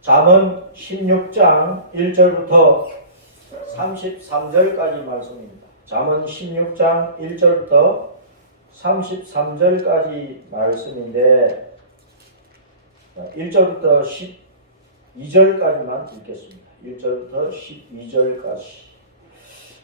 잠언 16장 1절부터 33절까지 말씀입니다. 잠언 16장 1절부터 33절까지 말씀인데 1절부터 12절까지만 읽겠습니다. 1절부터 12절까지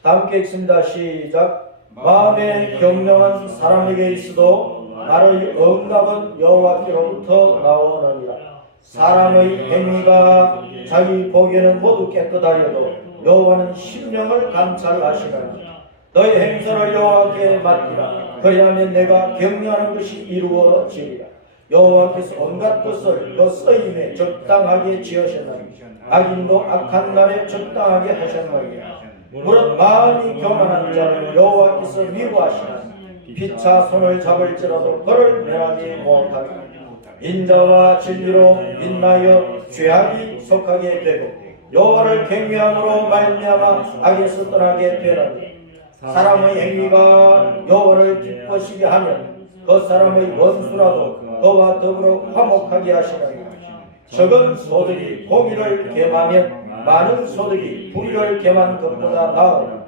다 함께 읽습니다. 시작. 마음에 경영한 사람에게 있어도 말의 응답은 여호와께로부터 나오느니라. 사람의 행위가 자기 보기에는 모두 깨끗하여도 여호와는 심령을 감찰하시나니 너희 행사를 여호와께 맡기라. 그리하면 내가 격려하는 것이 이루어지리라. 여호와께서 온갖 것을 그 쓰임에 적당하게 지으셨나니 악인도 악한 날에 적당하게 하셨나니 무릇 마음이 교만한 자를 여호와께서 미워하시나니 피차 손을 잡을지라도 그를 면하지 못하리라. 인자와 진리로 인하여 죄악이 속하게 되고 여호와를 경외함으로 말미암아 악에서 떠나게 되나니 사람의 행위가 여호와를 기쁘시게 하면 그 사람의 원수라도 그와 더불어 화목하게 하시나니 적은 소득이 고기를 겸하면 많은 소득이 불의를 겸한 것보다 나으니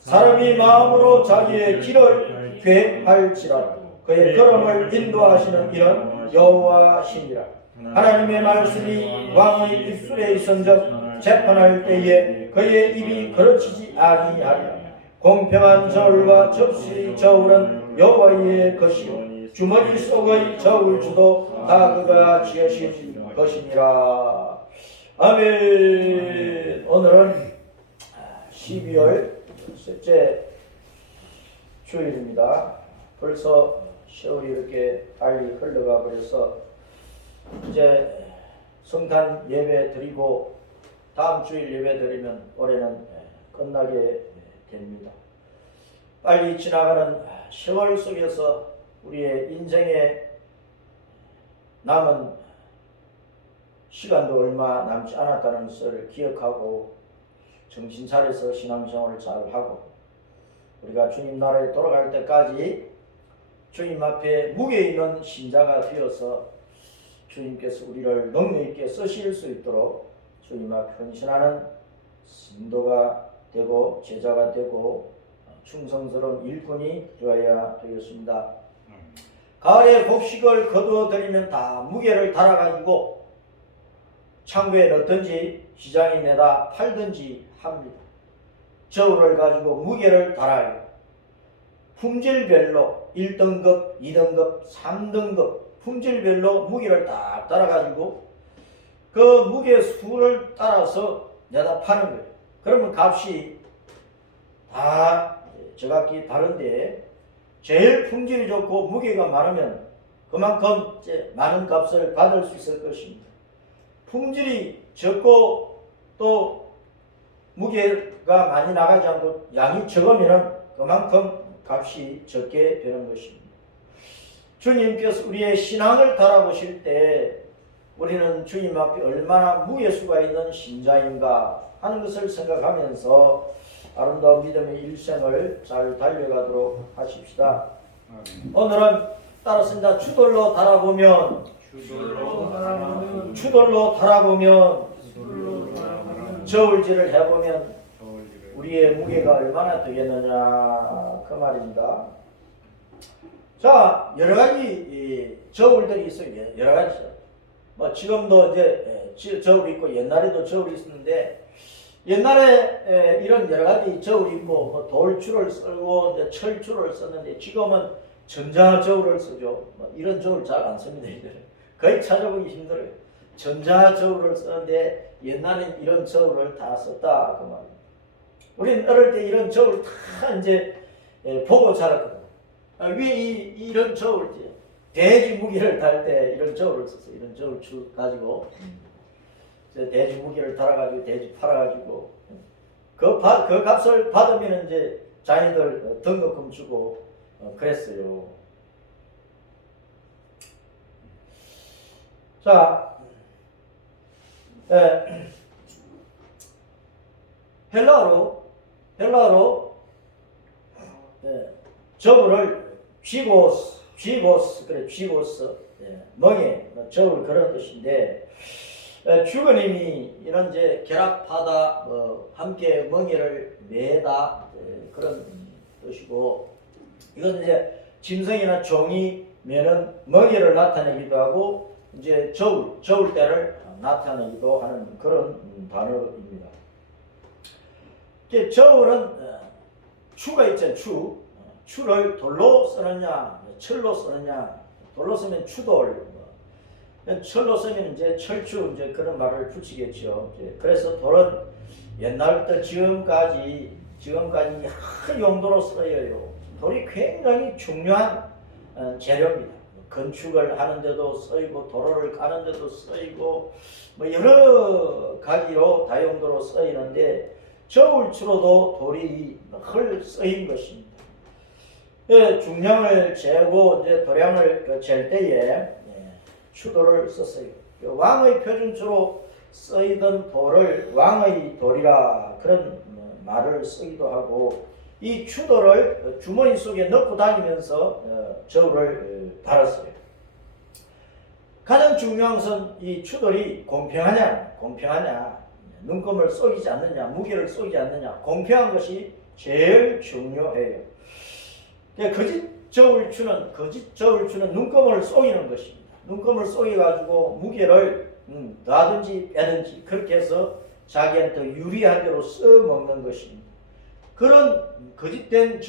사람이 마음으로 자기의 길을 계획할지라도 그의 걸음을 인도하시는 이는 여호와시니라. 하나님의 말씀이 왕의 입술에 있은즉 재판할 때에 그의 입이 거르치지 아니하리라. 공평한 저울과 접시의 저울은 여호와의 것이요 주머니 속의 저울주도 다 그가 지으신 것이니라. 아멘. 오늘은 12월 셋째 주일입니다. 벌써 세월이 이렇게 빨리 흘러가 버려서 이제 성탄 예배 드리고 다음 주일 예배 드리면 올해는 끝나게 됩니다. 빨리 지나가는 세월 속에서 우리의 인생에 남은 시간도 얼마 남지 않았다는 것을 기억하고 정신 차려서 신앙생활을 잘 하고 우리가 주님 나라에 돌아갈 때까지 주님 앞에 무게 있는 신자가 되어서 주님께서 우리를 능력 있게 쓰실 수 있도록 주님 앞에 헌신하는 신도가 되고 제자가 되고 충성스러운 일꾼이 되어야 되겠습니다. 가을에 곡식을 거두어 드리면 다 무게를 달아가지고 창고에 넣든지 시장에 내다 팔든지 합니다. 저울을 가지고 무게를 달아요. 품질별로 1등급, 2등급, 3등급 품질별로 무게를 딱 따라가지고 그 무게 수를 따라서 내다 파는 거예요. 그러면 값이 다 저각기 다른데 제일 품질이 좋고 무게가 많으면 그만큼 이제 많은 값을 받을 수 있을 것입니다. 품질이 적고 또 무게가 많이 나가지 않고 양이 적으면 그만큼 값이 적게 되는 것입니다. 주님께서 우리의 신앙을 달아보실 때 우리는 주님 앞에 얼마나 무게수가 있는 신자인가 하는 것을 생각하면서 아름다운 믿음의 일생을 잘 달려가도록 하십시다. 오늘은 따랐습니다. 추돌로 달아보면 저울질을 해보면 우리의 무게가 얼마나 되겠느냐 그 말입니다. 자, 여러 가지 저울들이 있어요. 여러 가지죠. 뭐 지금도 이제 저울이 있고 옛날에도 저울이 있었는데 옛날에 이런 여러 가지 저울이 있고 뭐 돌줄을 쓰고 이제 철줄을 썼는데 지금은 전자 저울을 쓰죠. 뭐 이런 저울 잘 안 씁니다. 거의 찾아보기 힘들어요. 전자 저울을 쓰는데 옛날엔 이런 저울을 다 썼다 그 말입니다. 우리는 어릴 때 이런 저울 다 이제 보고 자랐거든요. 위에 이런 저울, 돼지 무기를 달 때 이런 저울을 썼어요. 이런 저울 가지고 돼지 무기를 달아가지고 돼지 팔아가지고 그 값을 받으면 이제 자기들 등록금 주고 그랬어요. 자, 헬라어로 저울을 쥐고스, 멍에 저울 그런 뜻인데 주거님이 이런 이제 결합하다 함께 멍에를 매다 그런 뜻이고 이건 이제 짐승이나 종이 매는 멍에를 나타내기도 하고 이제 저울 때를 나타내기도 하는 그런 단어입니다. 저울은 추가 있잖아요. 추를 돌로 쓰느냐 철로 쓰느냐 돌로 쓰면 추돌 철로 쓰면 이제 철추 이제 그런 말을 붙이겠죠. 그래서 돌은 옛날부터 지금까지 여러 용도로 쓰여요. 돌이 굉장히 중요한 재료입니다. 건축을 하는데도 쓰이고 도로를 가는데도 쓰이고 뭐 여러 가지로 다용도로 쓰이는데 저울추로도 돌이 헐 쓰인 것입니다. 중량을 재고 이제 도량을 잴 때에 추돌을 썼어요. 왕의 표준추로 쓰이던 돌을 왕의 돌이라 그런 말을 쓰기도 하고 이 추돌을 주머니 속에 넣고 다니면서 저울을 달았어요. 가장 중요한 것은 이 추돌이 공평하냐 눈금을 쏘이지 않느냐 무게를 쏘이지 않느냐 공평한 것이 제일 중요해요. 거짓 저울추는 눈금을 쏘이는 것입니다. 눈금을 쏘여가지고 무게를 놔든지 빼든지 그렇게 해서 자기한테 유리한 대로 써먹는 것입니다. 그런 거짓된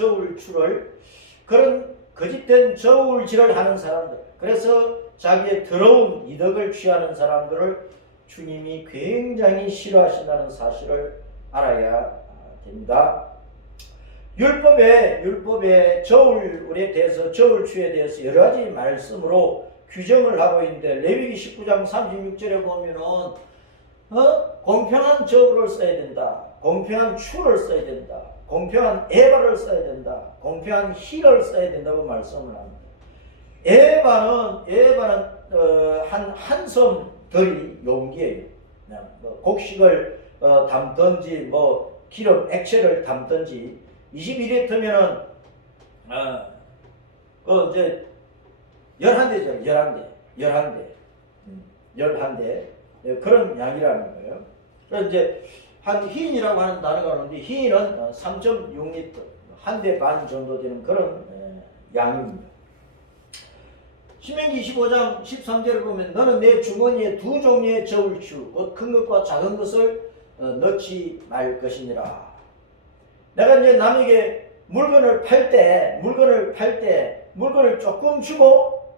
저울질을 하는 사람들, 그래서 자기의 더러운 이득을 취하는 사람들을 주님이 굉장히 싫어하신다는 사실을 알아야 됩니다. 율법에 저울에 대해서 저울추에 대해서 여러 가지 말씀으로 규정을 하고 있는데 레위기 19장 36절에 보면은 공평한 저울을 써야 된다. 공평한 추를 써야 된다. 공평한 에바를 써야 된다. 공평한 힐을 써야 된다고 말씀을 합니다. 에바는 한 섬들이 용기예요. 곡식을 담든지 기름 액체를 담든지 21리터면은 이제 11대죠. 11대 그런 양이라는 거예요. 그래서 이제 한 흰이라고 하는 단어가 오는데 흰은 3.6리터 한 대 반 정도 되는 그런 양입니다. 신명기 25장 13절을 보면 너는 내 주머니에 두 종류의 저울추 곧 큰 것과 작은 것을 넣지 말 것이니라. 내가 이제 남에게 물건을 팔 때 물건을 조금 주고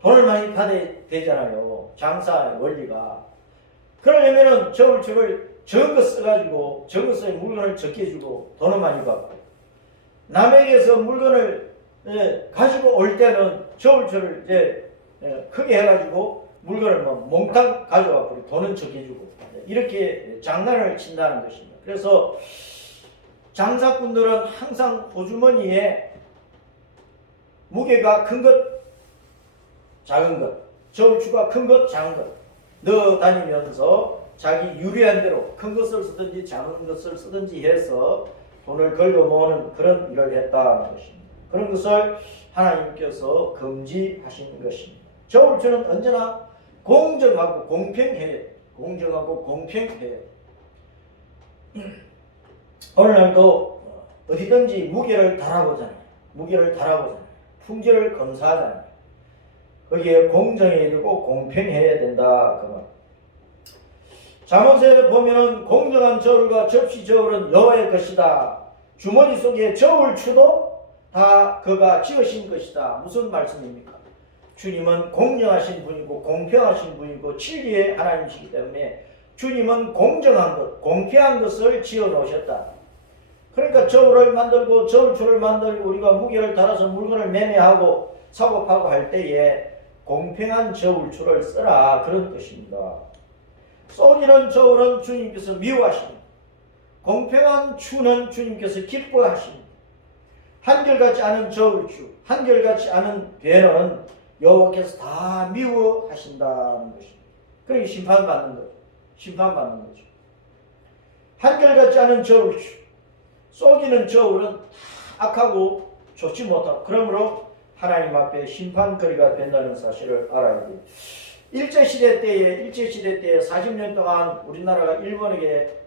돈을 많이 받아야 되잖아요. 장사의 원리가. 그러려면은 저울추를 적은 거 써가지고 적은 거에 물건을 적게 주고 돈을 많이 받고 남에게서 물건을 가지고 올 때는 저울추를 이제 크게 해가지고 물건을 몽땅 가져와 버리고 돈은 적게 주고 이렇게 장난을 친다는 것입니다. 그래서 장사꾼들은 항상 호주머니에 무게가 큰 것, 작은 것, 저울추가 큰 것, 작은 것 넣어 다니면서 자기 유리한 대로 큰 것을 쓰든지 작은 것을 쓰든지 해서 돈을 걸고 모으는 그런 일을 했다는 것입니다. 그런 것을 하나님께서 금지하신 것입니다. 저울추는 언제나 공정하고 공평해야 오늘날도 어디든지 무게를 달아보잖아요. 품질을 검사하잖아요. 거기에 공정해야 되고 공평해야 된다. 그 말. 잠언서에 보면은 공정한 저울과 접시 저울은 여호와의 것이다. 주머니 속에 저울추도 다 그가 지으신 것이다. 무슨 말씀입니까? 주님은 공정하신 분이고 공평하신 분이고 진리의 하나님이시기 때문에 주님은 공정한 것, 공평한 것을 지어 놓으셨다. 그러니까 저울을 만들고 저울추를 만들고 우리가 무게를 달아서 물건을 매매하고 사고 파고 할 때에 공평한 저울추를 쓰라 그런 뜻입니다. 쏘이는 저울은 주님께서 미워하십니다. 공평한 추는 주님께서 기뻐하십니다. 한결같지 않은 저울추, 한결같이 않은 배는 여호와께서 다 미워하신다는 것입니다. 그러니 심판받는 거죠. 한결같지 않은 저울추, 쏘기는 저울은 다 악하고 좋지 못하고 그러므로 하나님 앞에 심판거리가 된다는 사실을 알아야 돼요. 일제시대 때에 40년 동안 우리나라가 일본에게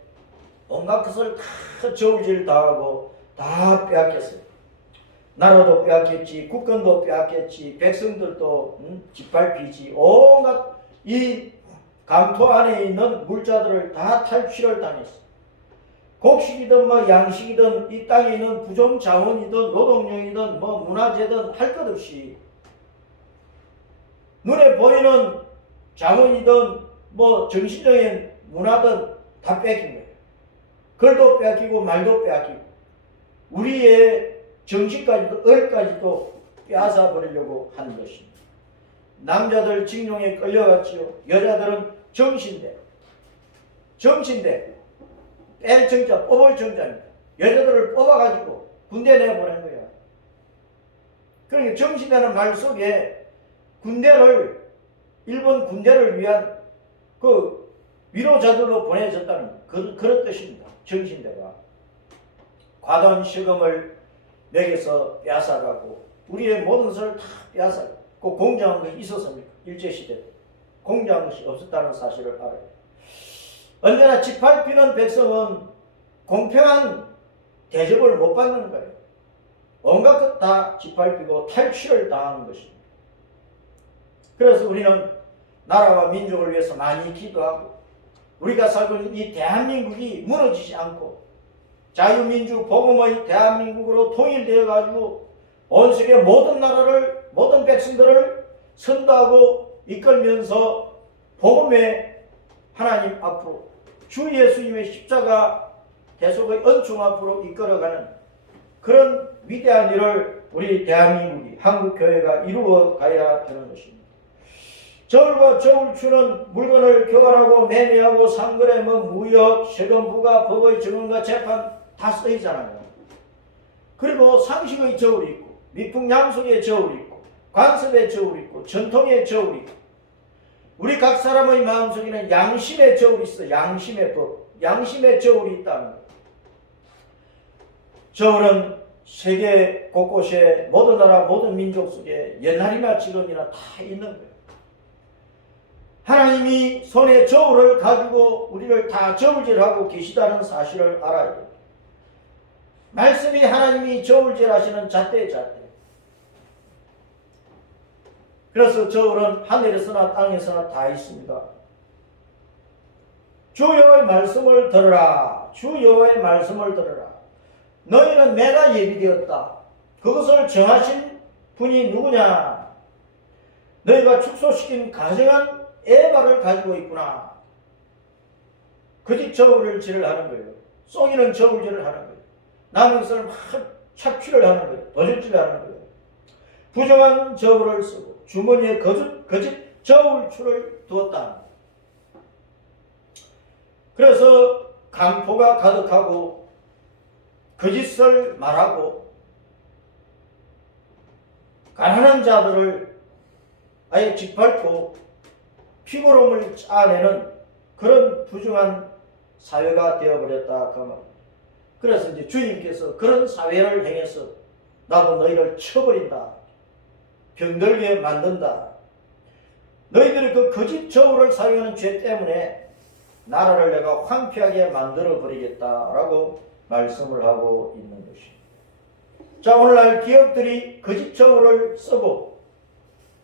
온갖 것을 다 저울질 당하고 다 빼앗겼어요. 나라도 빼앗겼지, 국권도 빼앗겼지, 백성들도 짓밟히지, 온갖 이 강토 안에 있는 물자들을 다 탈취를 당했어요. 곡식이든 뭐 양식이든 이 땅에 있는 부정 자원이든 노동력이든 뭐 문화재든 할 것 없이 눈에 보이는 자원이든 뭐 정신적인 문화든 다 뺏긴 거예요. 글도 빼앗기고 말도 빼앗기고 우리의 정신까지도 얼까지도 빼앗아 버리려고 하는 것입니다. 남자들 징용에 끌려갔지요. 여자들은 정신대 뺄 정자 뽑을 정자입니다. 여자들을 뽑아가지고 군대 내보낸 거야. 그러니까 정신대는 말 속에 군대를 일본 군대를 위한 그 위로자들로 보내졌다는 그런 뜻입니다. 정신대가 과도한 세금을 내게서 빼앗아가고 우리의 모든 것을 다 빼앗아가고 그 공정한 것이 있었습니까? 일제시대 때 공정한 것이 없었다는 사실을 알아요. 언제나 짓밟히는 백성은 공평한 대접을 못 받는 거예요. 온갖 것 다 짓밟히고 탈취를 당하는 것입니다. 그래서 우리는 나라와 민족을 위해서 많이 기도하고 우리가 살고 있는 이 대한민국이 무너지지 않고 자유민주 복음의 대한민국으로 통일되어 가지고 온 세계 모든 나라를 모든 백성들을 선도하고 이끌면서 복음의 하나님 앞으로 주 예수님의 십자가 대속의 은총 앞으로 이끌어가는 그런 위대한 일을 우리 대한민국이 한국교회가 이루어 가야 되는 것입니다. 저울과 저울추는 물건을 교환하고 매매하고 상거래 무역, 세금 부과, 법의 증언과 재판 다 쓰이잖아요. 그리고 상식의 저울이 있고 미풍양속의 저울이 있고 관습의 저울이 있고 전통의 저울이 있고 우리 각 사람의 마음속에는 양심의 저울이 있어. 양심의 법, 양심의 저울이 있다는 거예요. 저울은 세계 곳곳에 모든 나라 모든 민족 속에 옛날이나 지금이나 다 있는 거예요. 하나님이 손에 저울을 가지고 우리를 다 저울질하고 계시다는 사실을 알아야 돼요. 말씀이 하나님이 저울질하시는 잣대. 그래서 저울은 하늘에서나 땅에서나 다 있습니다. 주 여호와의 말씀을 들으라. 주 여호와의 말씀을 들으라. 너희는 내가 예비되었다. 그것을 정하신 분이 누구냐? 너희가 축소시킨 가정한 에바를 가지고 있구나. 거짓 저울질을 하는 거예요. 쏘이는 저울질을 하는 거예요. 남의 것을 막 착취를 하는 거예요. 도적질을 하는 거예요. 부정한 저울을 쓰고 주머니에 거짓 저울추를 두었다. 그래서 강포가 가득하고 거짓을 말하고 가난한 자들을 아예 짓밟고 피고름을 짜내는 그런 부정한 사회가 되어버렸다 그 말입니다. 그래서 이제 주님께서 그런 사회를 행해서 나도 너희를 쳐버린다. 병들게 만든다. 너희들이 그 거짓 저울을 사용하는 죄 때문에 나라를 내가 황폐하게 만들어 버리겠다라고 말씀을 하고 있는 것입니다. 자, 오늘날 기업들이 거짓 저울을 쓰고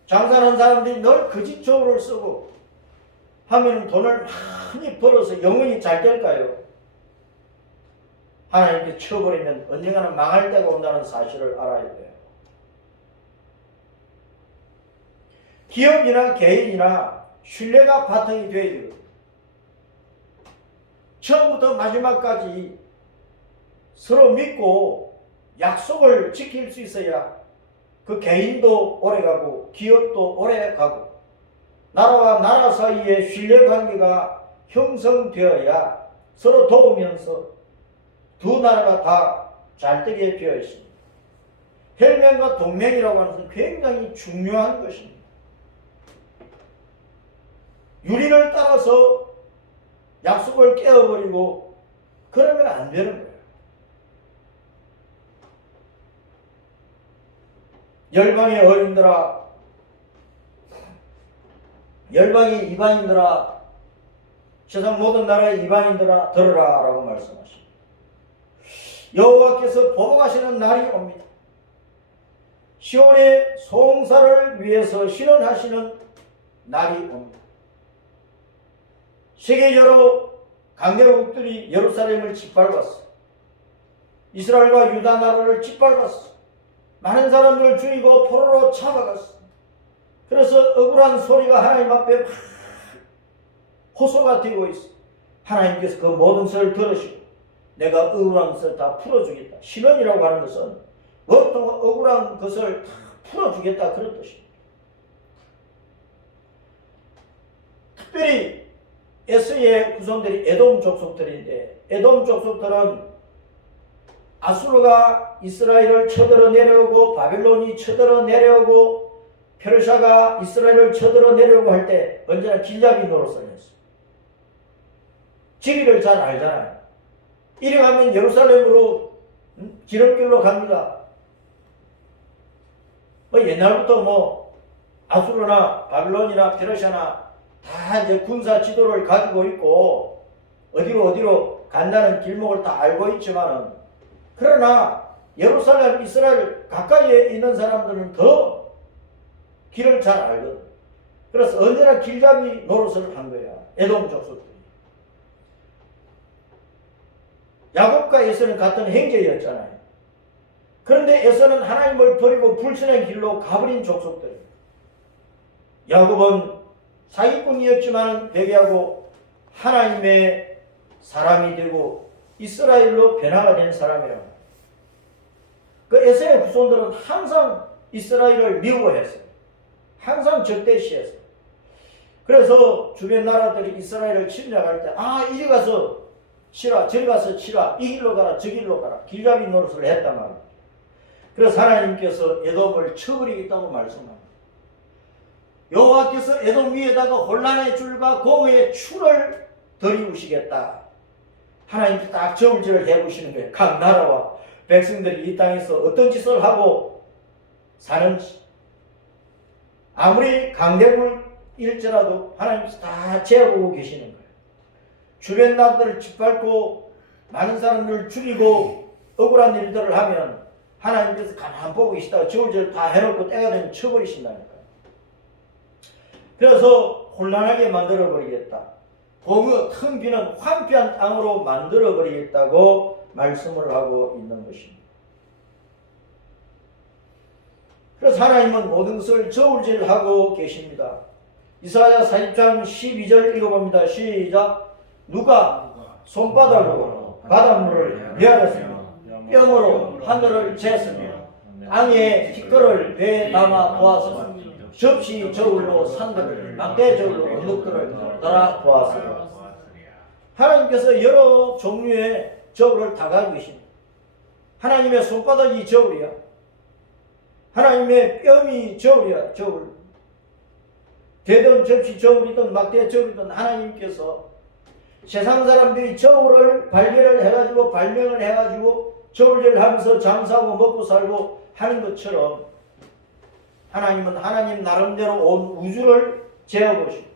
장사하는 사람들이 늘 거짓 저울을 쓰고 하면 돈을 많이 벌어서 영원히 잘 될까요? 하나님께 쳐버리면 언젠가는 망할 때가 온다는 사실을 알아야 돼요. 기업이나 개인이나 신뢰가 바탕이 되어야 되거든요. 처음부터 마지막까지 서로 믿고 약속을 지킬 수 있어야 그 개인도 오래가고 기업도 오래가고 나라와 나라 사이의 신뢰관계가 형성되어야 서로 도우면서 두 나라가 다 잘되게 되어 있습니다. 혈맹과 동맹이라고 하는 것은 굉장히 중요한 것입니다. 유리를 따라서 약속을 깨어버리고 그러면 안 되는 거예요. 열방의 어린들아, 열방의 이방인들아, 세상 모든 나라의 이방인들아 들으라 라고 말씀하십니다. 여호와께서 보복하시는 날이 옵니다. 시온의 송사를 위해서 신원하시는 날이 옵니다. 세계 여러 강대국들이 예루살렘을 짓밟았어. 이스라엘과 유다 나라를 짓밟았어. 많은 사람들을 죽이고 포로로 잡아갔어. 그래서 억울한 소리가 하나님 앞에 막 호소가 되고 있어. 하나님께서 그 모든 것을 들으시고 내가 억울한 것을 다 풀어주겠다. 신원이라고 하는 것은 어떤 억울한 것을 다 풀어주겠다 그런 뜻입니다. 특별히 에스의 후손들이 에돔 족속들인데, 에돔 족속들은 아수르가 이스라엘을 쳐들어 내려오고 바빌론이 쳐들어 내려오고 페르시아가 이스라엘을 쳐들어 내려오고 할 때 언제나 길잡이 노릇을 했어요. 지리를 잘 알잖아요. 이리 가면 예루살렘으로 지름길로 갑니다. 옛날부터 아수르나 바빌론이나 페르시아나 다 이제 군사 지도를 가지고 있고 어디로 간다는 길목을 다 알고 있지만은, 그러나 예루살렘, 이스라엘 가까이에 있는 사람들은 더 길을 잘 알거든. 그래서 언제나 길잡이 노릇을 한 거야. 에돔 족속들이. 야곱과 에서는 같은 형제였잖아요. 그런데 에서는 하나님을 버리고 불신의 길로 가버린 족속들이에요. 야곱은 사기꾼이었지만 회개하고 하나님의 사람이 되고 이스라엘로 변화가 된 사람이라고. 그 에서의 후손들은 항상 이스라엘을 미워했어요. 항상 적대시했어요. 그래서 주변 나라들이 이스라엘을 침략할 때 이리 가서 치라, 저리 가서 치라, 이 길로 가라, 저 길로 가라, 길잡이 노릇을 했단 말이에요. 그래서 하나님께서 에돔을 쳐버리겠다고 말씀합니다. 여호와께서 에돔 위에다가 혼란의 줄과 공의의 추를 들이우시겠다. 하나님께서 딱 저울질을 해보시는 거예요. 각 나라와 백성들이 이 땅에서 어떤 짓을 하고 사는지, 아무리 강대국일지라도 하나님께서 다 재보고 계시는 거예요. 주변 나라들을 짓밟고 많은 사람들을 죽이고 억울한 일들을 하면 하나님께서 가만 보고 계시다가 저울질 다 해놓고 때가 되면 쳐버리신다니까요. 그래서 혼란하게 만들어버리겠다. 공의 텅 비는 황폐한 땅으로 만들어버리겠다고 말씀을 하고 있는 것입니다. 그래서 하나님은 모든 것을 저울질하고 계십니다. 이사야 40장 12절 읽어봅니다. 시작. 누가 손바닥으로 바닷물을 메아렸으며 뼘으로 하늘을 쟀으며 땅에 티끌을 배에 담아 보았으며 접시 저울로 산들을 막대 저울로 언덕들을 따라 보았으며. 하나님께서 여러 종류의 저울을 다 가지고 계십니다. 하나님의 손바닥이 저울이야. 하나님의 뼘이 저울이야. 저울. 되던 접시 저울이든 막대 저울이든 하나님께서 세상 사람들이 저울을 발견을 해가지고 발명을 해가지고 저울질을 하면서 장사하고 먹고 살고 하는 것처럼 하나님은 하나님 나름대로 온 우주를 재어보시고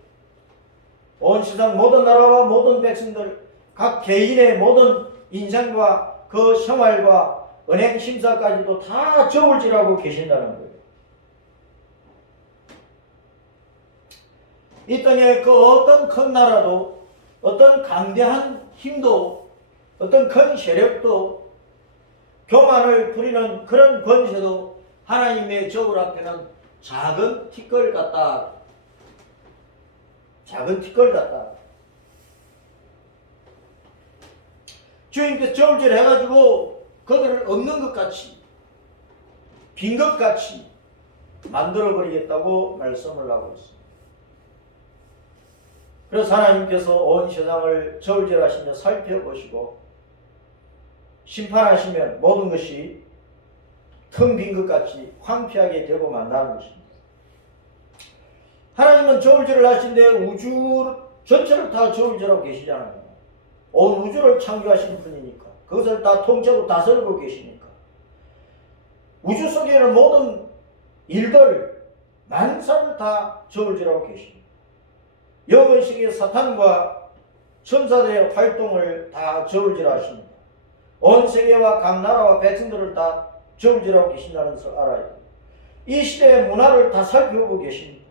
온 세상 모든 나라와 모든 백성들 각 개인의 모든 인생과 그 생활과 은행 심사까지도 다 저울질하고 계신다는 거예요. 이 땅에 그 어떤 큰 나라도 어떤 강대한 힘도 어떤 큰 세력도 교만을 부리는 그런 권세도 하나님의 저울 앞에는 작은 티끌 같다. 작은 티끌 같다. 주님께서 저울질 해가지고 그들을 없는 것 같이 빈 것 같이 만들어버리겠다고 말씀을 하고 있습니다. 그래서 하나님께서 온 세상을 저울질하시며 살펴보시고 심판하시면 모든 것이 텅 빈 것 같이 황폐하게 되고 만다는 것입니다. 하나님은 저울질을 하시는데 우주 전체를 다 저울질하고 계시잖아요. 온 우주를 창조하신 분이니까 그것을 다 통째로 다스리고 계시니까 우주 속에 있는 모든 일들 만사를 다 저울질하고 계십니다. 영의식의 사탄과 천사들의 활동을 다 저울질하십니다. 온 세계와 각 나라와 백성들을 다 저울질하고 계신다는 것을 알아야 됩니다. 이 시대의 문화를 다 살펴보고 계십니다.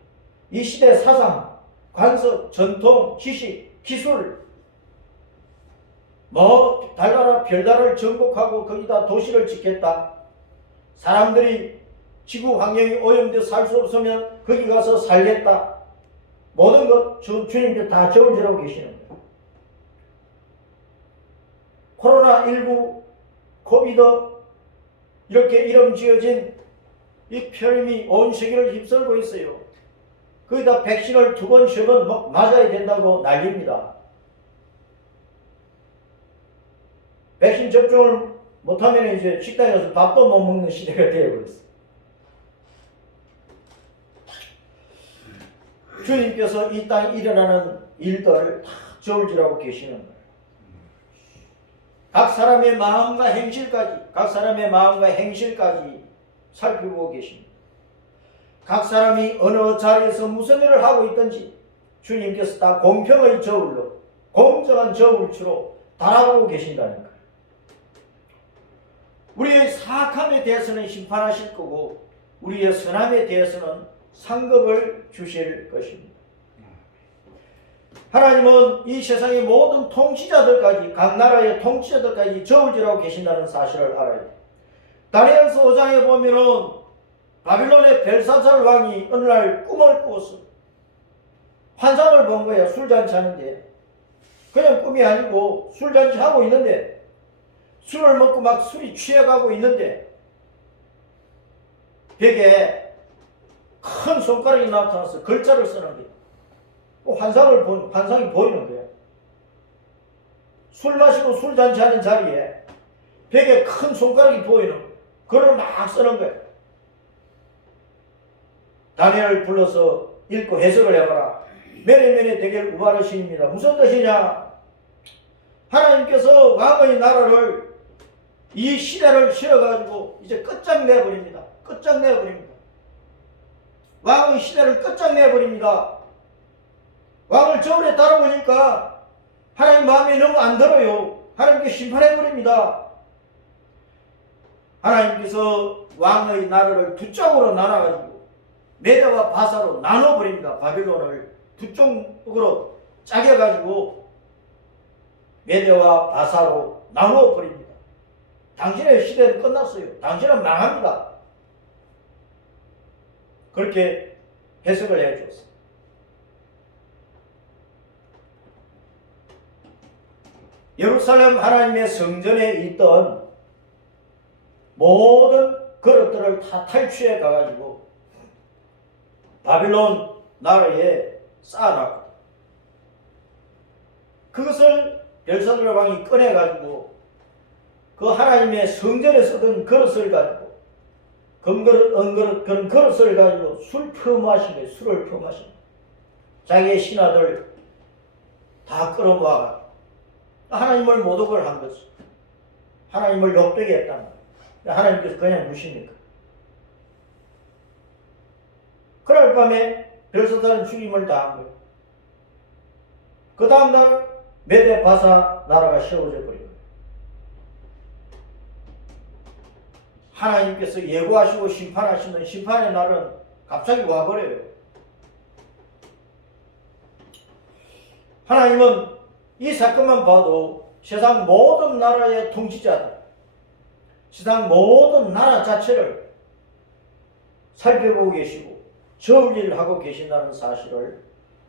이 시대의 사상, 관습, 전통, 지식, 기술, 달나라 별나라를 정복하고 거기다 도시를 짓겠다. 사람들이 지구 환경이 오염되어 살 수 없으면 거기 가서 살겠다. 모든 것 주님께 다 저울질하고 계시는 거예요. 코로나19, 코비드 이렇게 이름 지어진 이 폐렴이 온 세계를 휩쓸고 있어요. 거기다 백신을 2번, 3번 맞아야 된다고 난립니다. 백신 접종을 못하면 이제 식당에 가서 밥도 못 먹는 시대가 되어버렸어요. 주님께서 이 땅에 일어나는 일들 다 저울질하고 계시는 거예요. 각 사람의 마음과 행실까지 살펴보고 계십니다. 각 사람이 어느 자리에서 무슨 일을 하고 있든지 주님께서 다 공평의 저울로, 공정한 저울추로 달아보고 계신다는 거예요. 우리의 사악함에 대해서는 심판하실 거고 우리의 선함에 대해서는 상급을 주실 것입니다. 하나님은 이 세상의 모든 통치자들까지, 각 나라의 통치자들까지 저울질하고 계신다는 사실을 알아야 돼요. 다니엘서 5장에 보면은 바빌론의 벨사살 왕이 어느 날 꿈을 꾸었어. 환상을 본 거야. 술잔치 하는데. 그냥 꿈이 아니고 술잔치 하고 있는데 술을 먹고 막 술이 취해가고 있는데 벽에 큰 손가락이 나타나서 글자를 쓰는 거야. 환상이 보이는 거야. 술 마시고 술잔치 하는 자리에 벽에 큰 손가락이 보이는 글을 막 쓰는 거야. 다니엘을 불러서 읽고 해석을 해봐라. 메레메레 대겔 우바르신입니다. 무슨 뜻이냐? 하나님께서 왕의 나라를 이 시대를 실어가지고 이제 끝장내버립니다. 왕의 시대를 끝장내버립니다. 왕을 저울에 따라보니까 하나님 마음에 너무 안 들어요. 하나님께 심판해버립니다. 하나님께서 왕의 나라를 두 쪽으로 나눠가지고 메대와 바사로 나눠버립니다. 바빌론을 두 쪽으로 짜겨가지고 메대와 바사로 나누어버립니다. 당신의 시대는 끝났어요. 당신은 망합니다. 그렇게 해석을 해주었어요. 예루살렘 하나님의 성전에 있던 모든 그릇들을 다 탈취해 가가지고 바빌론 나라에 쌓아놨고 그것을 벨사살 왕이 꺼내가지고 그 하나님의 성전에 쓰던 그릇을 가지고 금그릇, 은그릇 그런 그릇을 가지고 술을 퍼마신 거예요. 자기의 신하들 다 끌어모아가지고 하나님을 모독을 한 거죠. 하나님을 욕되게 했다는 거예요. 하나님께서 그냥 무십니까? 그날 밤에 벨사살은 죽임을 당한 거예요. 그 다음날 메데 바사 나라가 세워져 버린 거예요. 하나님께서 예고하시고 심판하시는 심판의 날은 갑자기 와버려요. 하나님은 이 사건만 봐도 세상 모든 나라의 통치자들, 세상 모든 나라 자체를 살펴보고 계시고 저울질을 하고 계신다는 사실을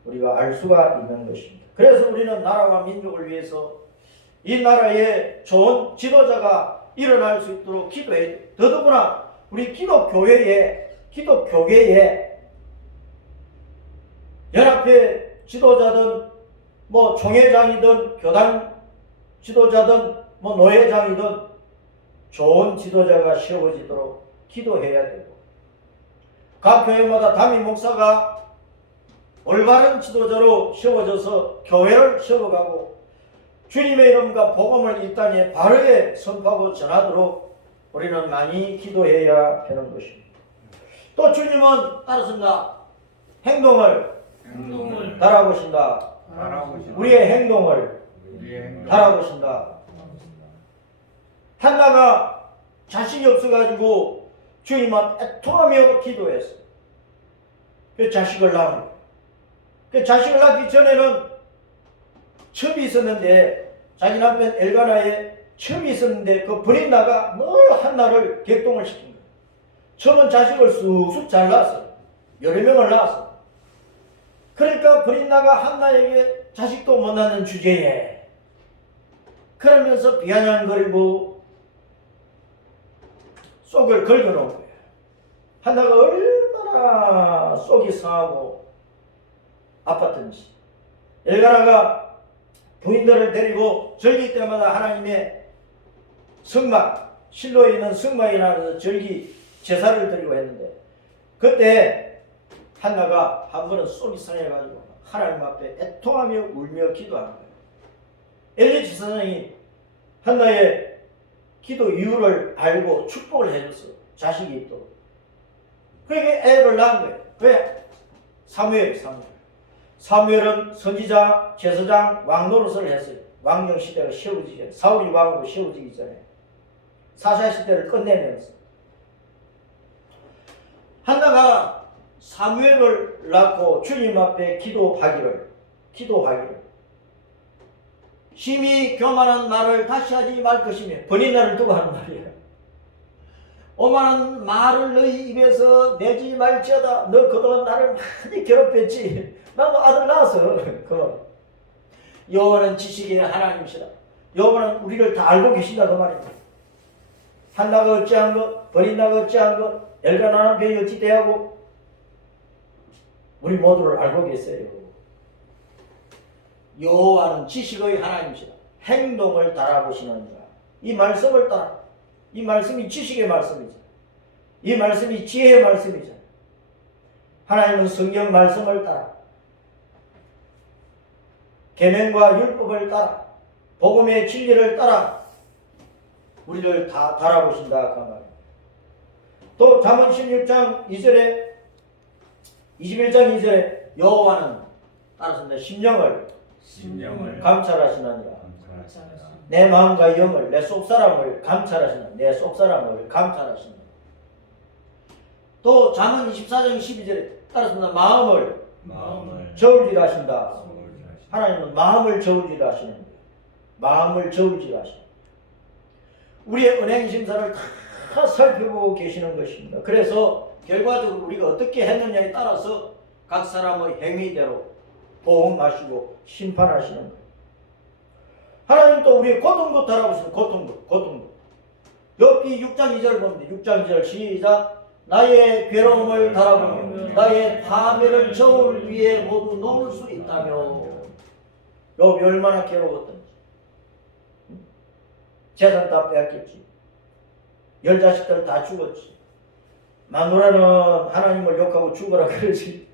우리가 알 수가 있는 것입니다. 그래서 우리는 나라와 민족을 위해서 이 나라에 좋은 지도자가 일어날 수 있도록 기도해야 돼요. 더더구나 우리 기독교회에 연합회 지도자든 총회장이든 교단 지도자든 노회장이든 좋은 지도자가 세워지도록 기도해야 되고 각 교회마다 담임 목사가 올바른 지도자로 세워져서 교회를 세워가고 주님의 이름과 복음을 이 땅에 바르게 선포하고 전하도록 우리는 많이 기도해야 하는 것입니다. 또 주님은 따르신다. 행동을 달아보신다. 우리의 행동을 달아보신다. 한나가 자식이 없어가지고 주님 앞에 애통하며 기도했어. 그 자식을 낳은 거예요. 그 자식을 낳기 전에는 첩이 있었는데, 자기 남편 엘가나에 첩이 있었는데 그 브린나가 늘 한나를 격동을 시킨 거예요. 첩은 자식을 쑥쑥 잘 낳았어요. 여러 명을 낳았어. 그러니까 브린나가 한나에게 자식도 못 낳는 주제에 그러면서 비아냥거리고 속을 긁어놓은 거예요. 한나가 얼마나 속이 상하고 아팠던지. 엘가나가 부인들을 데리고 절기 때마다 하나님의 성막, 실로에 있는 성막에 나가서 절기 제사를 드리고 했는데, 그때 한나가 한 번은 속이 상해가지고 하나님 앞에 애통하며 울며 기도하는 거예요. 엘리 지사장이 한나의 기도 이유를 알고 축복을 해줬어. 자식이 있도록. 그러니까 애를 낳은 거예요. 왜? 사무엘은 선지자, 제사장, 왕 노릇을 했어요. 왕정 시대가 세워지기 전에, 사울이 왕으로 세워지기 전에 사사 시대를 끝내면서 한나가 사무엘을 낳고 주님 앞에 기도하기를 심히 교만한 말을 다시 하지 말 것이며, 번인나를 두고 하는 말이에요. 오만한 말을 너희 입에서 내지 말지어다. 너 그동안 나를 많이 괴롭혔지. 나도 아들 낳았어. 여호와는 지식의 하나님이시다. 여호와는 우리를 다 알고 계신다 그 말입니다. 한나가 어찌한 것, 번인나가 어찌한 것, 엘가나 남편이 어찌 대하고 우리 모두를 알고 계세요. 여호와는 지식의 하나님이시다. 행동을 따라보시는 자. 이 말씀을 따라. 이 말씀이 지식의 말씀이죠. 이 말씀이 지혜의 말씀이죠. 하나님은 성경 말씀을 따라, 계명과 율법을 따라, 복음의 진리를 따라 우리를 다 달아보신다 그 말입니다. 또 잠언 16장 2절에 21장 2절에 여호와는 따라서 심령을 감찰하시느니라. 내 마음과 영을, 내 속사람을 감찰하시는, 내 속사람을 감찰하시는. 또 잠언 24장 12절에 따라서 마음을 저울질하신다. 하나님은 마음을 저울질하시는 거예요. 마음을 저울질하시는. 우리의 은행 심사를 다 살펴보고 계시는 것입니다. 그래서 결과적으로 우리가 어떻게 했느냐에 따라서 각 사람의 행위대로 보응하시고 심판하시는 거예요. 하나님 또 우리의 고통도 달아보시는 고통도. 욥기 6장 2절 봅니다. 6장 2절 시작. 나의 괴로움을 달아보며 나의 파멸을 저울 위에 모두 놓을 수 있다며. 욥이 얼마나 괴로웠던지. 재산 다 빼앗겼지. 열 자식들 다 죽었지. 마누라는 하나님을 욕하고 죽어라 그러지.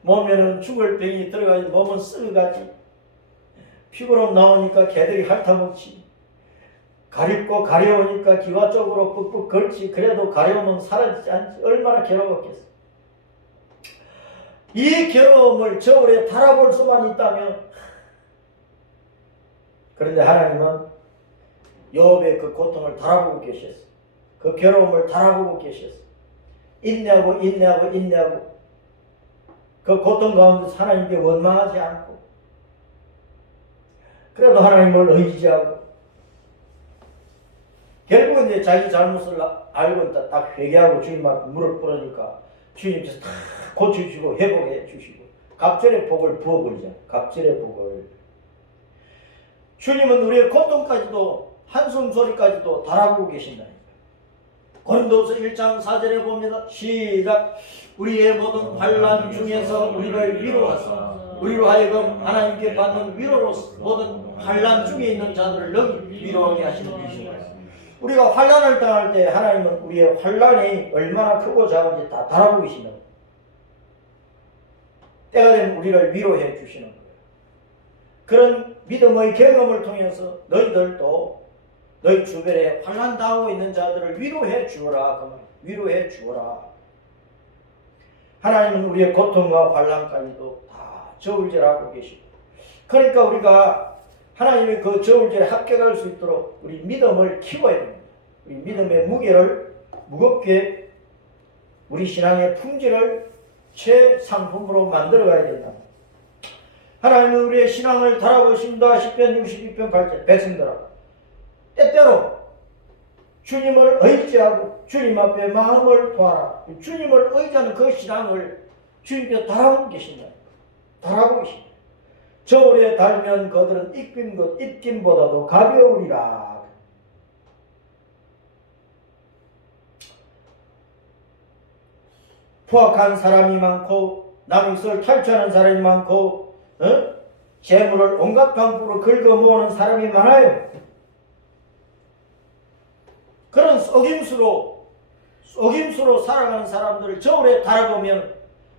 몸에는 죽을 병이 들어가지 몸은 썩어가지. 피부로 나오니까 개들이 핥아먹지. 가렵고 가려우니까 기와 쪽으로 뿍뿍 걸지. 그래도 가려움은 사라지지 않지. 얼마나 괴로웠겠어. 이 괴로움을 저울에 달아볼 수만 있다면. 그런데 하나님은 욥의 그 고통을 달아보고 계셨어. 그 괴로움을 달아보고 계셨어. 인내하고 그 고통 가운데서 하나님께 원망하지 않고, 그래도 하나님을 의지하고, 결국은 이제 자기 잘못을 알고 있다 딱 회개하고 주님 앞에 무릎 꿇으니까 주님께서 다 고쳐주시고 회복해 주시고 갑절의 복을 부어버리잖아요. 갑절의 복을. 주님은 우리의 고통까지도 한숨 소리까지도 달아보고 계신다니까요. 고린도서 1장 4절에 봅니다. 시작. 우리의 모든 환난 중에서 우리를 위로하사 우리로 하여금 하나님께 받는 위로로서 모든 환난 중에 있는 자들을 능히 위로하게 하시는 분이십니다. 우리가 환난을 당할 때 하나님은 우리의 환난이 얼마나 크고 작은지 다 달아보고 계시는 거예요. 때가 되면 우리를 위로해 주시는 거예요. 그런 믿음의 경험을 통해서 너희들도 너희 주변에 환난 당하고 있는 자들을 위로해 주어라. 위로해 주어라. 하나님은 우리의 고통과 환난까지도 다 저울질하고 계시고, 그러니까 우리가 하나님의 그 저울질에 합격할 수 있도록 우리 믿음을 키워야 됩니다. 우리 믿음의 무게를 무겁게, 우리 신앙의 품질을 최상품으로 만들어 가야 된다. 하나님은 우리의 신앙을 달아보신다. 10편 62편 8절 백성들아, 때때로 주님을 의지하고 주님 앞에 마음을 도하라. 주님을 의지하는 그 신앙을 주님께서 달아오고 계신다. 달아오고 계신다. 저울에 달면 그들은 입김보다도 가벼우리라. 포악한 사람이 많고 남의 것을 탈취하는 사람이 많고 재물을 온갖 방법으로 긁어 모으는 사람이 많아요. 그런 속임수로 살아가는 사람들을 저울에 달아보면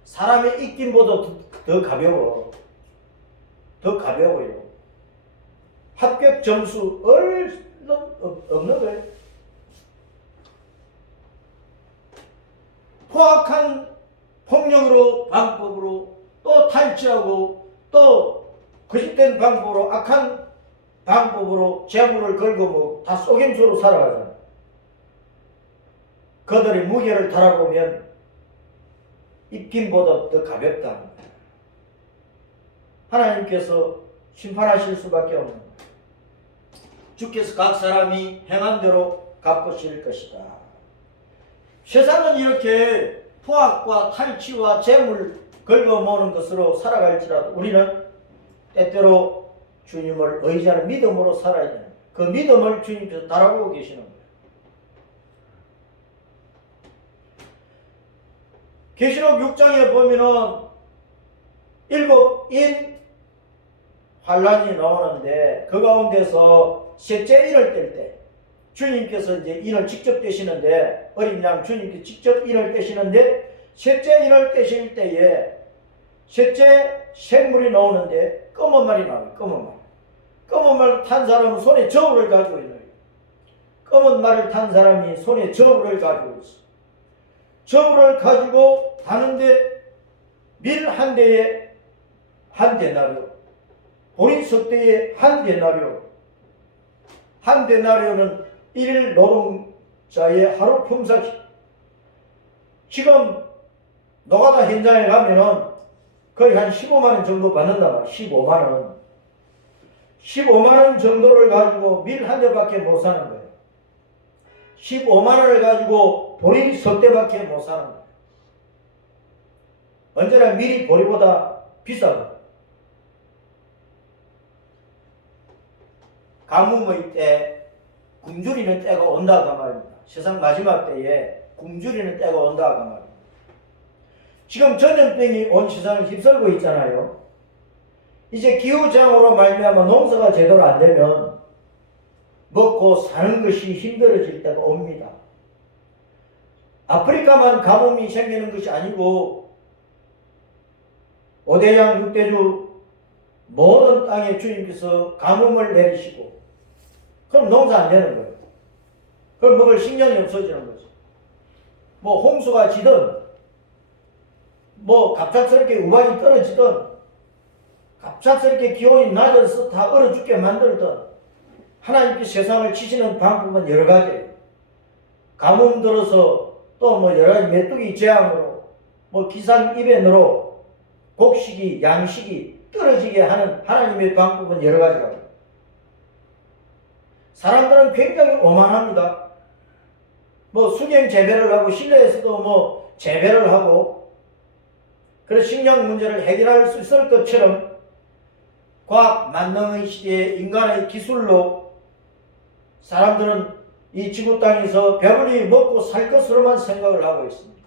사람의 입김보다 더 가벼워. 더 가벼워요. 합격 점수 없는 거예요. 포악한 폭력으로 방법으로 또 탈취하고 또 거짓된 방법으로 악한 방법으로 재물을 걸고 뭐 다 속임수로 살아가잖아요. 그들의 무게를 달아보면 입김보다 더 가볍다. 하나님께서 심판하실 수밖에 없는 거예요. 주께서 각 사람이 행한 대로 갚으실 것이다. 세상은 이렇게 포악과 탈취와 재물 긁어모으는 것으로 살아갈지라도 우리는 때때로 주님을 의지하는 믿음으로 살아야 되는 거예요. 그 믿음을 주님께서 달아보고 계시는 거예요. 계시록 6장에 보면은 7인 환란이 나오는데 그 가운데서 셋째 인을 뗄 때 주님께서 이제 인을 직접 떼시는데, 어린 양 주님께서 직접 인을 떼시는데, 셋째 인을 떼실 때에 셋째 생물이 나오는데 검은 말이 나와요. 검은 말. 검은 말 탄 사람은 손에 저울을 가지고 있는 거예요. 검은 말을 탄 사람이 손에 저울을 가지고 있어. 저울을 가지고 다는데 밀 한 대에 한 데나리오, 보리 석대에 한 데나리오. 한 데나리오는 일일 노동자의 하루 품삯이. 지금 노가다 현장에 가면은 거의 한 15만 원 정도 받는다 말이야. 15만 원. 15만 원 정도를 가지고 밀 한 대밖에 못 사는 거예요. 15만 원을 가지고 보리 석대밖에 못 사는 거예요. 언제나 밀이 보리보다 비싸고. 가뭄의 때 굶주리는 때가 온다고 말입니다. 세상 마지막 때에 굶주리는 때가 온다고 말입니다. 지금 전염병이 온 세상을 휩쓸고 있잖아요. 이제 기후저항으로 말미암아 농사가 제대로 안 되면 먹고 사는 것이 힘들어질 때가 옵니다. 아프리카만 가뭄이 생기는 것이 아니고 5대양 6대주 모든 땅에 주님께서 가뭄을 내리시고, 그럼 농사 안 되는 거예요. 그럼 먹을 식량이 없어지는 거죠. 뭐 홍수가 지든 뭐 갑작스럽게 우박이 떨어지든 갑작스럽게 기온이 낮아서 다 얼어 죽게 만들든 하나님께 세상을 치시는 방법은 여러 가지예요. 가뭄 들어서 또 뭐 여러 가지 메뚜기 재앙으로 뭐 기상이변으로 곡식이 양식이 떨어지게 하는 하나님의 방법은 여러 가지라고. 사람들은 굉장히 오만합니다. 뭐 수경 재배를 하고 실내에서도 뭐 재배를 하고, 그래서 식량 문제를 해결할 수 있을 것처럼 과학 만능의 시대에 인간의 기술로 사람들은 이 지구 땅에서 배불리 먹고 살 것으로만 생각을 하고 있습니다.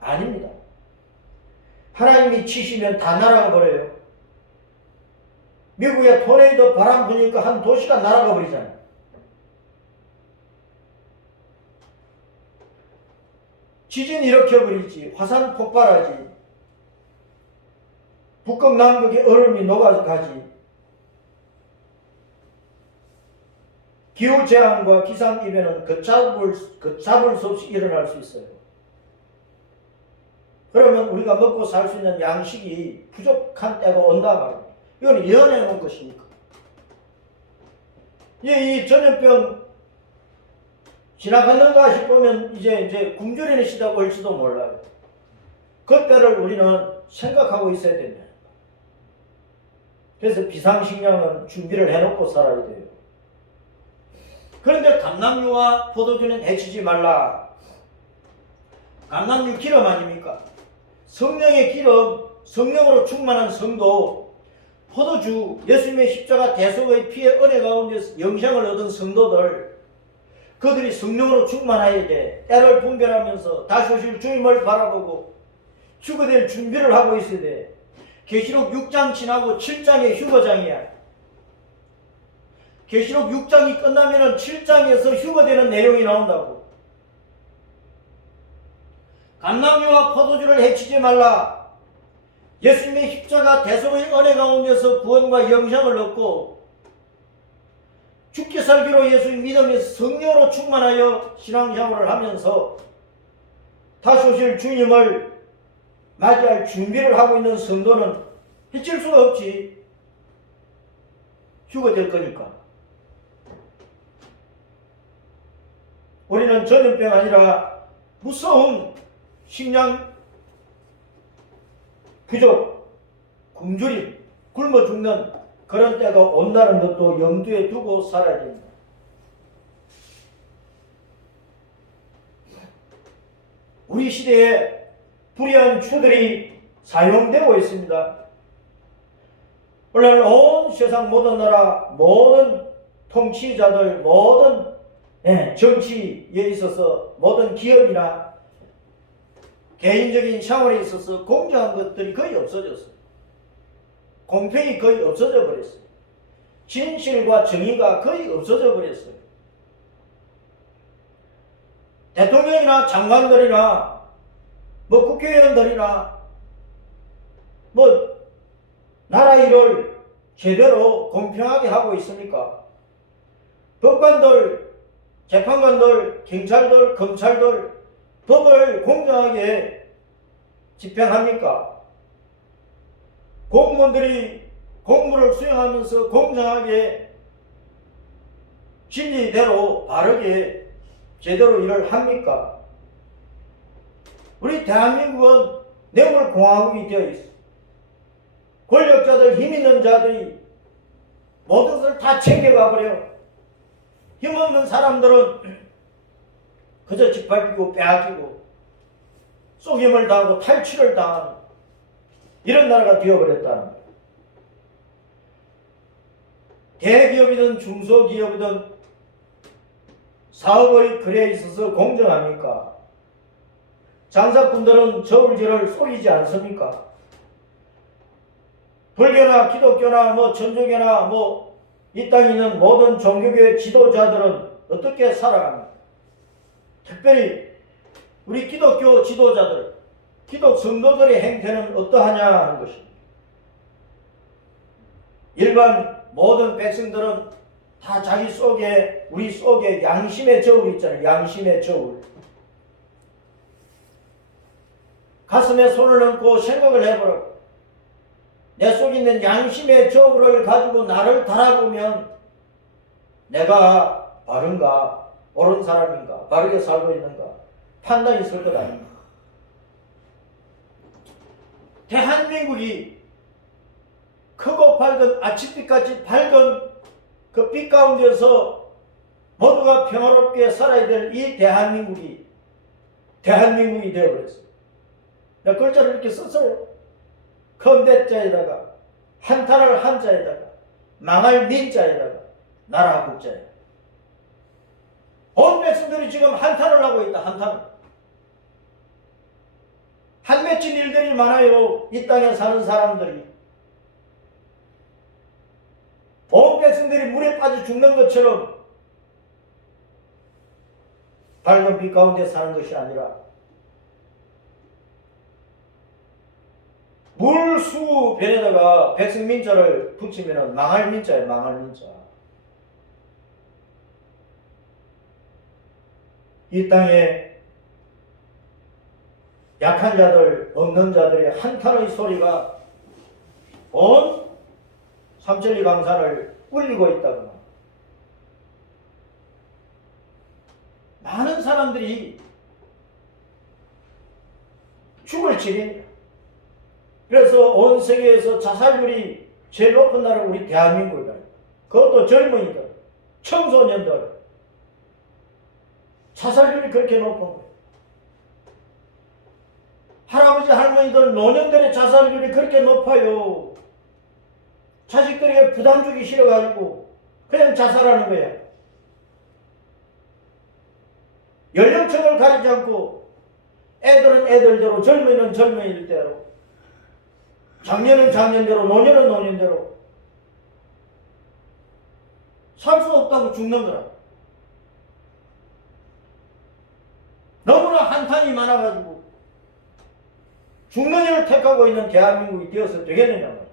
아닙니다. 하나님이 치시면 다 날아가 버려요. 미국에 토네이도 바람 부니까 한 도시가 날아가 버리잖아요. 지진 일으켜버리지, 화산 폭발하지, 북극 남극의 얼음이 녹아가지, 기후재앙과 기상이변은 걷잡을 수 없이 일어날 수 있어요. 그러면 우리가 먹고 살 수 있는 양식이 부족한 때가 온다 말입니다. 이건 예언해 놓은 것이니까. 이 전염병 지나갔는가 싶으면 이제 굶주리는 시대가 올지도 몰라요. 그때를 우리는 생각하고 있어야 됩니다. 그래서 비상식량은 준비를 해놓고 살아야 돼요. 그런데 감람류와 포도주는 해치지 말라. 감람류 기름 아닙니까? 성령의 기름, 성령으로 충만한 성도, 포도주, 예수님의 십자가 대속의 피의 은혜 가운데서 영생을 얻은 성도들, 그들이 성령으로 충만해야 돼. 때를 분별하면서 다시 오실 주님을 바라보고 휴거 될 준비를 하고 있어야 돼. 계시록 6장 지나고 7장의 휴거장이야. 계시록 6장이 끝나면은 7장에서 휴거되는 내용이 나온다고. 감람류와 포도주를 해치지 말라. 예수님의 십자가 대속의 은혜 가운데서 구원과 영생을 얻고 죽기 살기로 예수의 믿음에서 성령으로 충만하여 신앙생활을 하면서 다시 오실 주님을 맞이할 준비를 하고 있는 성도는 해칠 수가 없지. 휴거될 거니까. 우리는 전염병 아니라 무서운 식량 부족, 굶주림, 굶어 죽는 그런 때가 온다는 것도 염두에 두고 살아야 됩니다. 우리 시대에 불의한 추들이 사용되고 있습니다. 오늘 온 세상 모든 나라, 모든 통치자들, 모든 정치에 있어서 모든 기업이나 개인적인 생활에 있어서 공정한 것들이 거의 없어졌어요. 공평이 거의 없어져 버렸어요. 진실과 정의가 거의 없어져 버렸어요. 대통령이나 장관들이나 국회의원들이나 나라 일을 제대로 공평하게 하고 있습니까? 법관들, 재판관들, 경찰들, 검찰들 법을 공정하게 집행합니까? 공무원들이 공무를 수행하면서 공정하게 진리대로 바르게 제대로 일을 합니까? 우리 대한민국은 뇌물공화국이 되어 있어. 권력자들, 힘 있는 자들이 모든 것을 다 챙겨가 버려. 힘없는 사람들은 그저 짓밟히고 빼앗기고 속임을 당하고 탈취를 당하는 이런 나라가 되어버렸다는 거예요. 대기업이든 중소기업이든 사업의 거래에 있어서 공정합니까? 장사꾼들은 저울질을 속이지 않습니까? 불교나 기독교나 천주교나 이 땅에 있는 모든 종교교의 지도자들은 어떻게 살아갑니까? 특별히 우리 기독교 지도자들, 기독 성도들의 행태는 어떠하냐 하는 것입니다. 일반 모든 백성들은 다 자기 속에, 우리 속에 양심의 저울이 있잖아요. 양심의 저울. 가슴에 손을 얹고 생각을 해보라고. 내 속에 있는 양심의 저울을 가지고 나를 달아보면 내가 바른가, 옳은 사람인가, 바르게 살고 있는가 판단이 있을 것 아닙니까? 대한민국이 크고 밝은 아침빛같이 밝은 그 빛 가운데서 모두가 평화롭게 살아야 될 이 대한민국이 되어버렸어요. 내가 글자를 이렇게 썼어요. 컨대자에다가 한탄할 한자에다가 망할 민자에다가 나라 국자에. 온 백성들이 지금 한탄을 하고 있다. 한탄을. 한 맺힌 일들이 많아요. 이 땅에 사는 사람들이. 온 백성들이 물에 빠져 죽는 것처럼 밝은 빛 가운데 사는 것이 아니라 물수변에다가 백성민자를 붙이면 망할 민자예요. 망할 민자. 이 땅에 약한 자들, 없는 자들의 한탄의 소리가 온 삼천리 강산을 울리고 있다거나 많은 사람들이 죽을 지경이다. 그래서 온 세계에서 자살률이 제일 높은 나라가 우리 대한민국이다. 그것도 젊은이들, 청소년들 자살률이 그렇게 높은 거예요. 할아버지 할머니들 노년들의 자살률이 그렇게 높아요. 자식들에게 부담 주기 싫어가지고 그냥 자살하는 거야. 연령층을 가리지 않고 애들은 애들대로, 젊은이는 젊은이대로, 장년은 장년대로, 노년은 노년대로 살 수 없다고 죽는 거라. 너무나 한탄이 많아가지고 죽는 일을 택하고 있는 대한민국이 되어서 되겠느냐 말이야.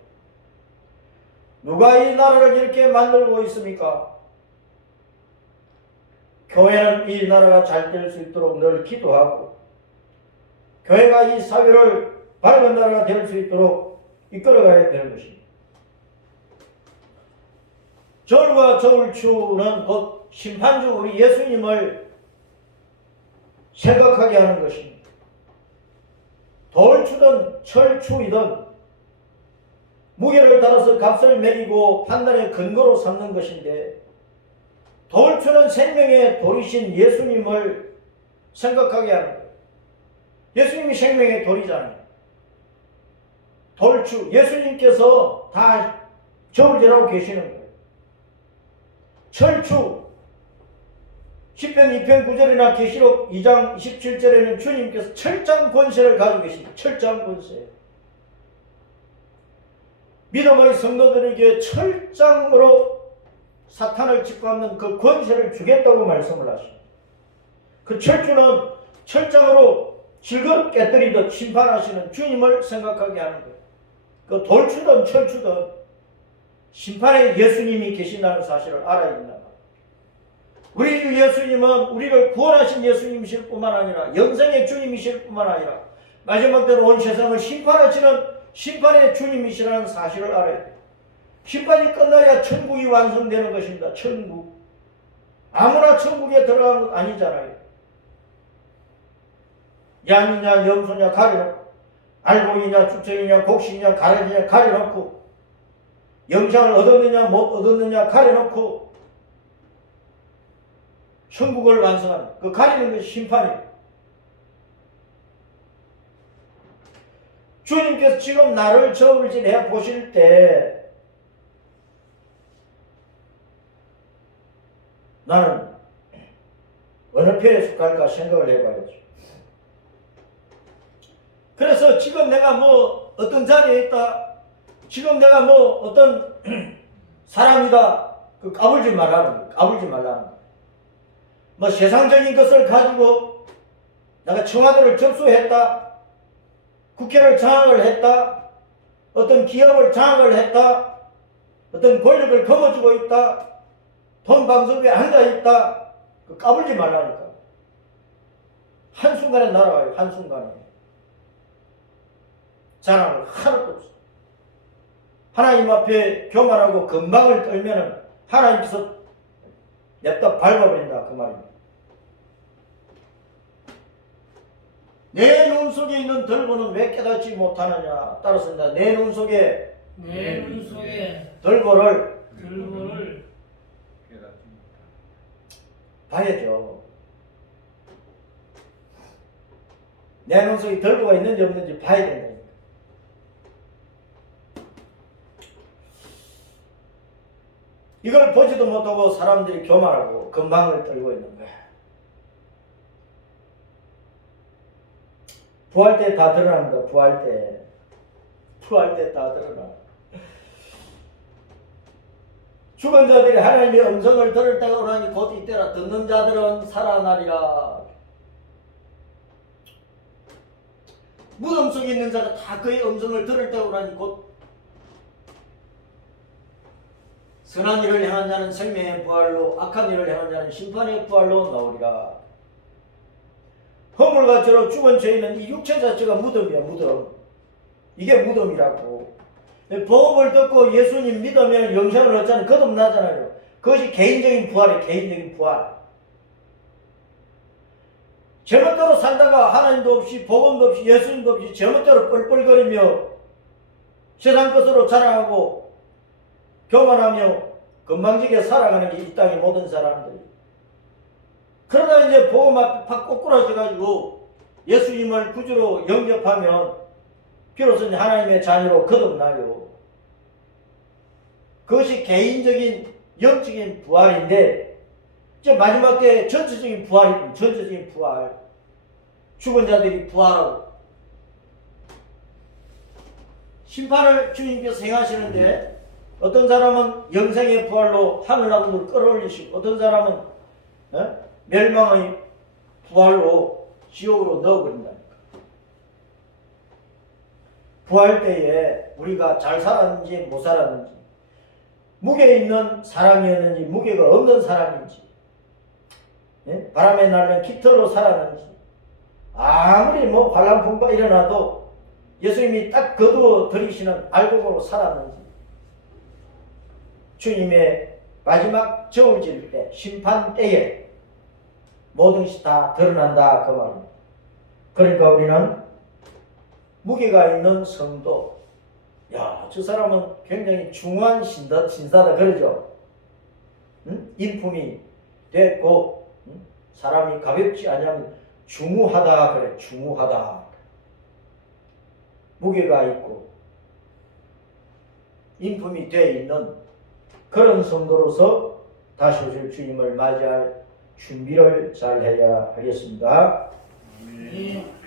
누가 이 나라를 이렇게 만들고 있습니까? 교회는 이 나라가 잘 될 수 있도록 늘 기도하고, 교회가 이 사회를 밝은 나라가 될 수 있도록 이끌어가야 되는 것입니다. 절과 저울추는 곧 심판주 우리 예수님을 생각하게 하는 것입니다. 돌추든 철추이든 무게를 따라서 값을 매기고 판단의 근거로 삼는 것인데, 돌추는 생명의 돌이신 예수님을 생각하게 하는 거예요. 예수님이 생명의 돌이잖아요. 돌추, 예수님께서 다 저울질하고 계시는 거예요. 철추, 10편 2편 9절이나 계시록 2장 27절에는 주님께서 철장 권세를 가지고 계십니다. 철장 권세. 믿음의 성도들에게 철장으로 사탄을 짓밟는 그 권세를 주겠다고 말씀을 하십니다. 그 철주는 철장으로 질것 깨뜨리듯 심판하시는 주님을 생각하게 하는 거예요. 그 돌추든 철추든 심판에 예수님이 계신다는 사실을 알아야 된다. 우리 주 예수님은 우리를 구원하신 예수님이실 뿐만 아니라 영생의 주님이실 뿐만 아니라 마지막 때로 온 세상을 심판하시는 심판의 주님이시라는 사실을 알아야 돼요. 심판이 끝나야 천국이 완성되는 것입니다. 천국. 아무나 천국에 들어가는 것 아니잖아요. 양이냐 염소냐 가려놓고, 알곡이냐 축적이냐 곡식이냐 가려지냐 가려놓고, 영장을 얻었느냐 못 얻었느냐 가려놓고 천국을 완성하는 그 가리는 것이 심판이에요. 주님께서 지금 나를 저울질해 보실 때 나는 어느 편에 속할까 생각을 해봐야죠. 그래서 지금 내가 뭐 어떤 자리에 있다, 지금 내가 뭐 어떤 사람이다, 그 까불지 말라는 거예요. 까불지 말라는 거예요. 뭐 세상적인 것을 가지고 내가 청와대를 접수했다, 국회를 장악을 했다, 어떤 기업을 장악을 했다, 어떤 권력을 거머쥐고 있다, 돈 방석에 앉아있다, 그 까불지 말라니까. 한순간에 날아가요. 한순간에. 자랑을 하나도 없어. 하나님 앞에 교만하고 건방을 떨면은 하나님께서 냅다 밟아버린다 그 말입니다. 내 눈 속에 있는 들보는 왜 깨닫지 못하느냐. 따라서 내 눈 속에 들보를 봐야죠. 내 눈 속에 들보가 있는지 없는지 봐야 된다. 이걸 보지도 못하고 사람들이 교만하고 건방을 떨고 있는 거야. 부활 때 다 드러납니다. 부활 때 다 드러나. 죽은 자들이 하나님의 음성을 들을 때가 오라니 곧 이때라. 듣는 자들은 살아나리라. 무덤 속에 있는 자가 다 그의 음성을 들을 때가 오라니 곧 선한 일을 행한 자는 생명의 부활로, 악한 일을 행한 자는 심판의 부활로 나오리라. 허물같이로 죽은 죄인은 이 육체 자체가 무덤이야, 무덤. 이게 무덤이라고. 복음을 듣고 예수님 믿으면 영생을 얻잖아요. 거듭나잖아요. 그것이 개인적인 부활이에요, 개인적인 부활. 제멋대로 살다가 하나님도 없이 복음도 없이 예수님도 없이 제멋대로 뻘뻘거리며 세상 것으로 자랑하고 교만하며 건방지게 살아가는 게 이 땅의 모든 사람들이. 그러다 이제 복음 앞에 팍 꼬꾸라져가지고 예수님을 구주로 영접하면 비로소 하나님의 자녀로 거듭나요. 그것이 개인적인 영적인 부활인데 이제 마지막 때 전체적인 부활이 전체적인 부활. 죽은 자들이 부활하고 심판을 주님께서 행하시는데 어떤 사람은 영생의 부활로 하늘나무를 끌어올리시고 어떤 사람은 멸망의 부활로 지옥으로 넣어버린다니까. 부활 때에 우리가 잘 살았는지 못 살았는지, 무게 있는 사람이었는지 무게가 없는 사람인지, 바람에 날는 깃털로 살았는지, 아무리 환란풍파 일어나도 예수님이 딱 거두어 들이시는 알곡으로 살았는지, 주님의 마지막 저울 질 때, 심판 때에 모든 것이 다 드러난다 그 말입니다. 그러니까 우리는 무게가 있는 성도, 야, 저 사람은 굉장히 중요한 신사다 그러죠. 인품이 됐고 사람이 가볍지 않으면 중후하다 그래. 중후하다. 무게가 있고 인품이 되어 있는 그런 성도로서 다시 오실 주님을 맞이할 준비를 잘 해야 하겠습니다. 아멘.